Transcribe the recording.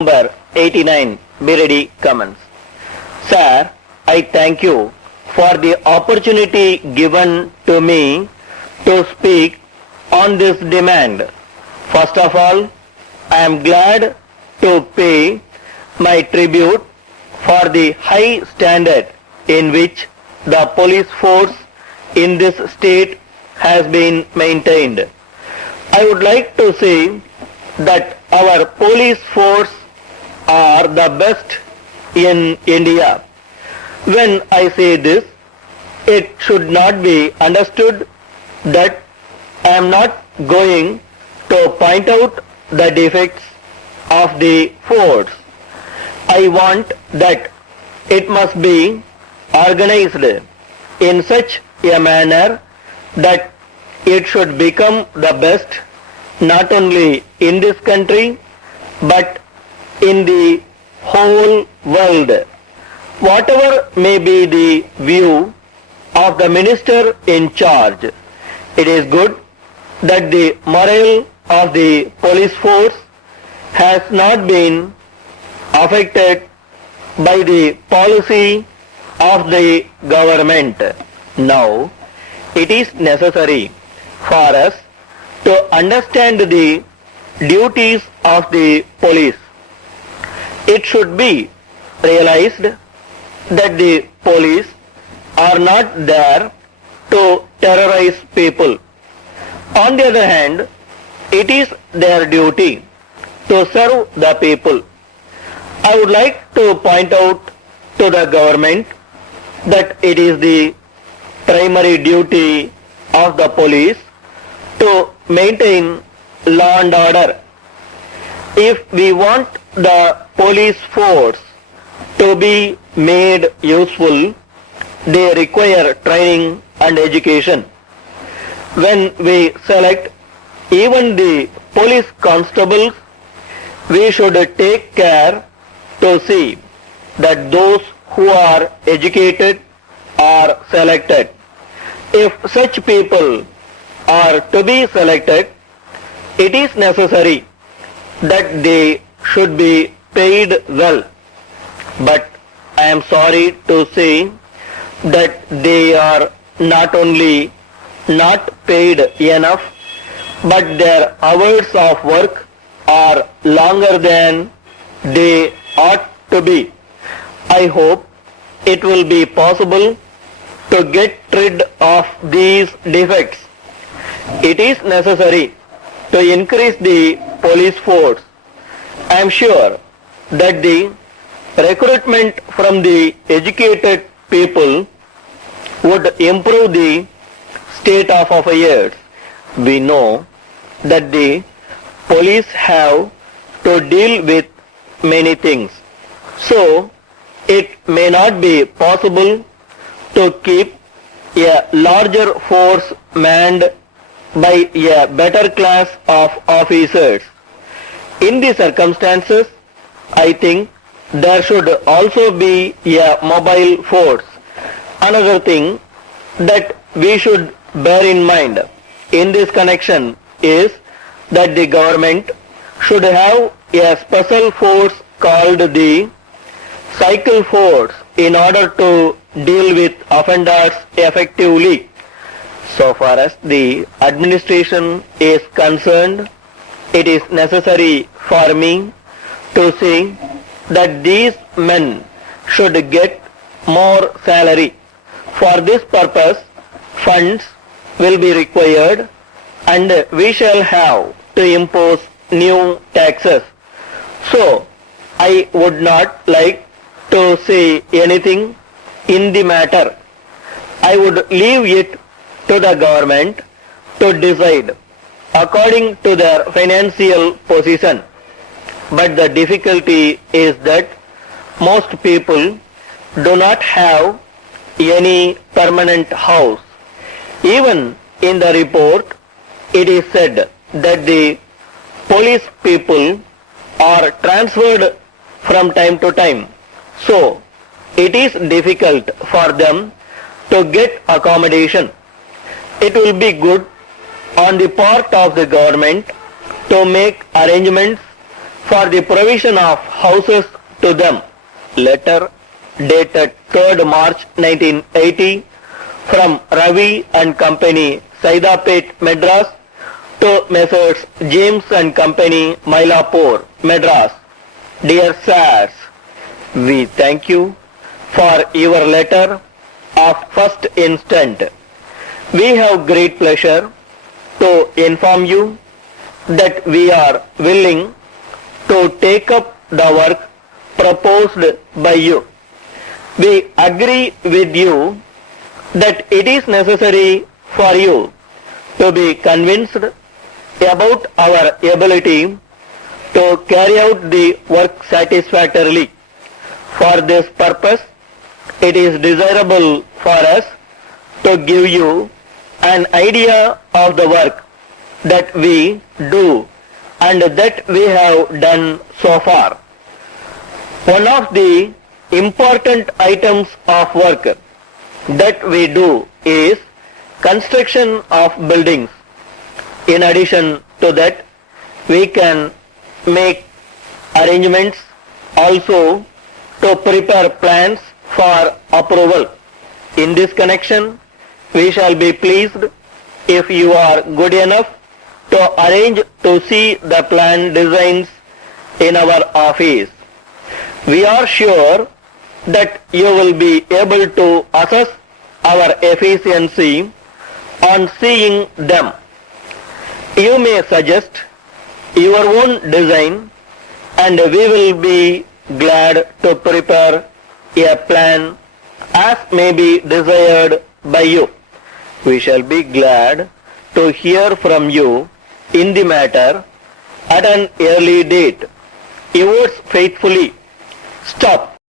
number 89, Biredi comments. Sir, I thank you for the opportunity given to me to speak on this demand. First of all, I am glad to pay my tribute for the high standard in which the police force in this state has been maintained. I would like to say that our police force are the best in India. When I say this, it should not be understood that I am not going to point out the defects of the force. I want that it must be organized in such a manner that it should become the best not only in this country but in the whole world. Whatever may be the view of the minister in charge, it is good that the morale of the police force has not been affected by the policy of the government. Now, it is necessary for us to understand the duties of the police. It should be realized that the police are not there to terrorize people. On the other hand, it is their duty to serve the people. I would like to point out to the government that it is the primary duty of the police to maintain law and order. If we want the police force to be made useful, they require training and education. When we select even the police constables, we should take care to see that those who are educated are selected. If such people are to be selected, it is necessary that they should be paid well. But I am sorry to say that they are not only not paid enough, but their hours of work are longer than they ought to be. I hope it will be possible to get rid of these defects. It is necessary to increase the police force. I am sure that the recruitment from the educated people would improve the state of affairs. We know that the police have to deal with many things. So, it may not be possible to keep a larger force manned by a better class of officers. In these circumstances, I think there should also be a mobile force. Another thing that we should bear in mind in this connection is that the government should have a special force called the cycle force in order to deal with offenders effectively. So far as the administration is concerned, it is necessary for me to say that these men should get more salary. For this purpose, funds will be required and we shall have to impose new taxes. So, I would not like to say anything in the matter. I would leave it to the government to decide according to their financial position. But the difficulty is that most people do not have any permanent house. Even in the report, it is said that the police people are transferred from time to time. So, it is difficult for them to get accommodation. It will be good on the part of the government to make arrangements for the provision of houses to them. Letter dated 3rd March 1980 from Ravi and Company, Saidapet, Madras, to Messrs. James and Company, Mylapore, Madras. Dear sirs, we thank you for your letter of first instant. We have great pleasure to inform you that we are willing to take up the work proposed by you. We agree with you that it is necessary for you to be convinced about our ability to carry out the work satisfactorily. For this purpose, it is desirable for us to give you an idea of the work that we do and that we have done so far. One of the important items of work that we do is construction of buildings. In addition to that, we can make arrangements also to prepare plans for approval. In this connection, we shall be pleased if you are good enough to arrange to see the plan designs in our office. We are sure that you will be able to assess our efficiency on seeing them. You may suggest your own design and we will be glad to prepare a plan as may be desired by you. We shall be glad to hear from you in the matter at an early date. Yours faithfully. Stop.